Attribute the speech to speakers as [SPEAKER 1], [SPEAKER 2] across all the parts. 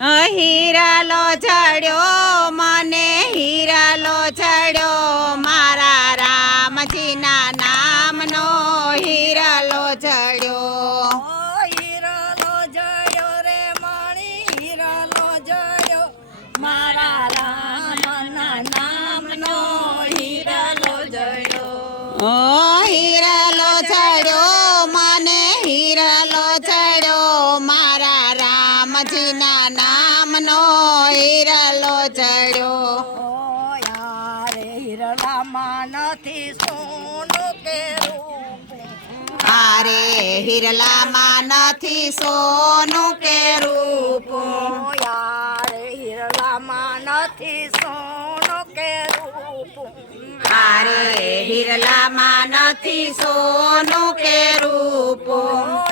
[SPEAKER 1] હીરાલો ચડ્યો મને હીરાલો ચડ્યો. મારા રામજીના નામનો હીરાલો ચડ્યો.
[SPEAKER 2] હીરાલો જડ્યો રે મણી હીરાલો જડ્યો મારા રામના નામનો હીરાલો જડ્યો
[SPEAKER 1] ચડ્યો
[SPEAKER 2] યારે હીરલામાં નથી સોનું કે રૂપું.
[SPEAKER 1] આરે હિરલામાં નથી સોનું કે રૂપ.
[SPEAKER 2] હિરલા હીરલામાં નથી સોનું કે રૂપ.
[SPEAKER 1] આરે હિરલામાં નથી સોનું કે રૂપું.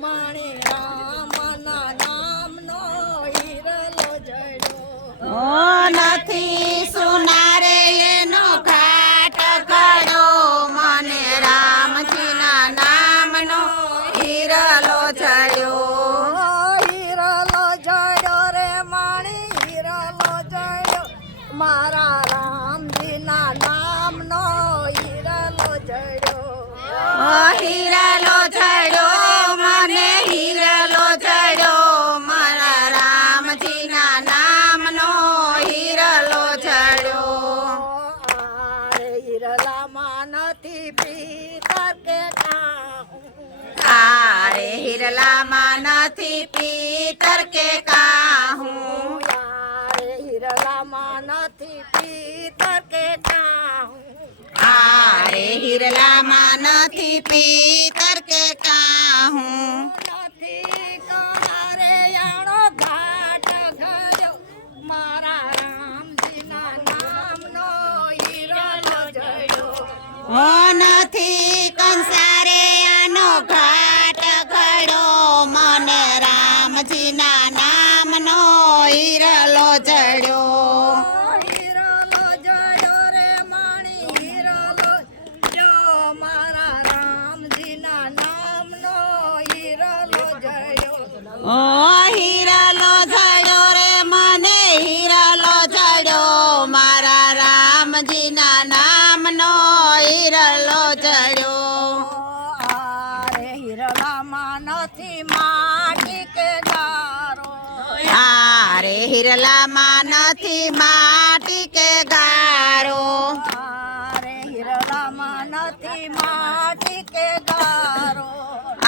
[SPEAKER 2] માણે રામના નામનો હીરલો જડ્યો
[SPEAKER 1] નથી સુનારે એનો ઘાટ મને રામજીના નામનો હિરલો ચડ્યો
[SPEAKER 2] ઓ હીરલો જડ્યો રે માણી હીરલો જડ્યો મારા રામજીના નામનો હીરલો જડ્યો
[SPEAKER 1] હિરલો
[SPEAKER 2] નથી પીતર કે કાહું?
[SPEAKER 1] તારે હિરલામાં નથી પીતર કે કાહું?
[SPEAKER 2] યારે હીરલામાં નથી પીતર કે કાહું?
[SPEAKER 1] આરે હિરલામાં નથી પીતર કે કાહું
[SPEAKER 2] નથી કારે રામજીના નામનો હિરલો
[SPEAKER 1] ચડ્યો
[SPEAKER 2] જડ્યો માણી હીરલો જડ્યો.
[SPEAKER 1] ઓ રે મને હિરલો ચડ્યો મારા રામજીના નામનો હિરલો
[SPEAKER 2] હિરલામાં નથી માટી કે ગારો.
[SPEAKER 1] આરે હિરલામાં નથી માટી કે ગારો.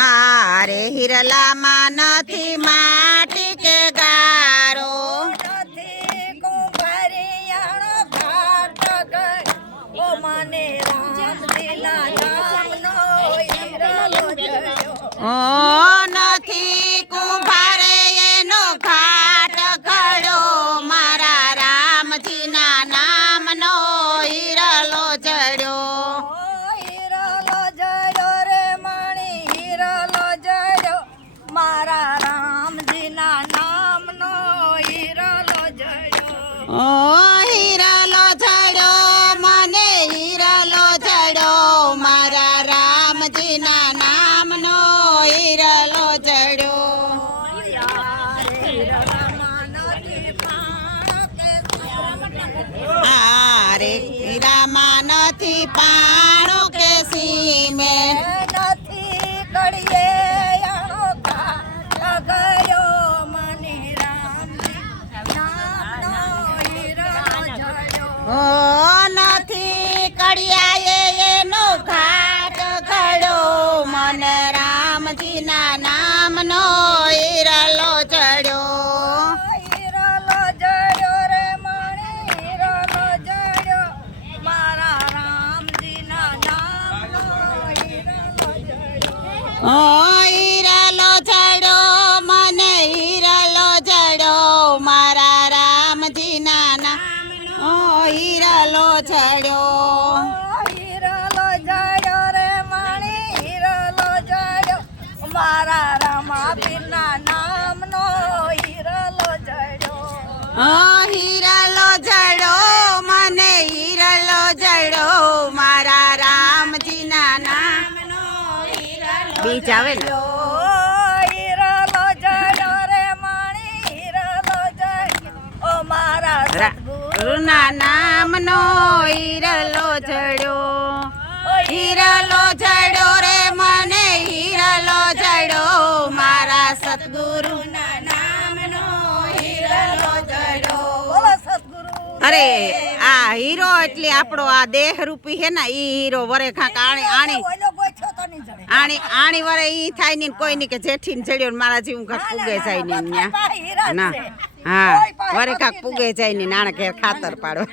[SPEAKER 2] આરે હિરલામાં નથી માટી કે ગારો.
[SPEAKER 1] નથી
[SPEAKER 2] કુંભારિયાણો ઘાટ ગયો મને રામજીના નામનો હિરલો જયો.
[SPEAKER 1] ઓ નથી હિરલો ચડ્યો મને હિરલો છડો મારા રામજીના નામનો હિરલો. આરે હીરામાં નથી પાણો
[SPEAKER 2] મારા રામા પીરના નામનો હીરલો જડ્યો.
[SPEAKER 1] હા હીરલો જડ્યો મને હિરલો જડો મારા રામજીના નામનો હીરલો બીજ આવે ને?
[SPEAKER 2] હીરલો જડ્યો રે માણી હીરલો જડ્યો. ઓ મારા
[SPEAKER 1] નામનો હીરલો જડ્યો. હીરલો જડ્યો મારા નામનો હીરલો જડ્યો અરે આ હીરો એટલે આપણો આ દેહ રૂપી હે ને ઈ હીરો વરે ખાક આણી આણી આણી આણી વરે ઈ થાય ને કોઈ ની કે જેઠી ને ચડ્યો ને મારા જીવ કાક પૂગે જાય ને ન્યા. ના. હા વરે કાક પૂગે જાય ને નાણા ઘેર ખાતર પાડો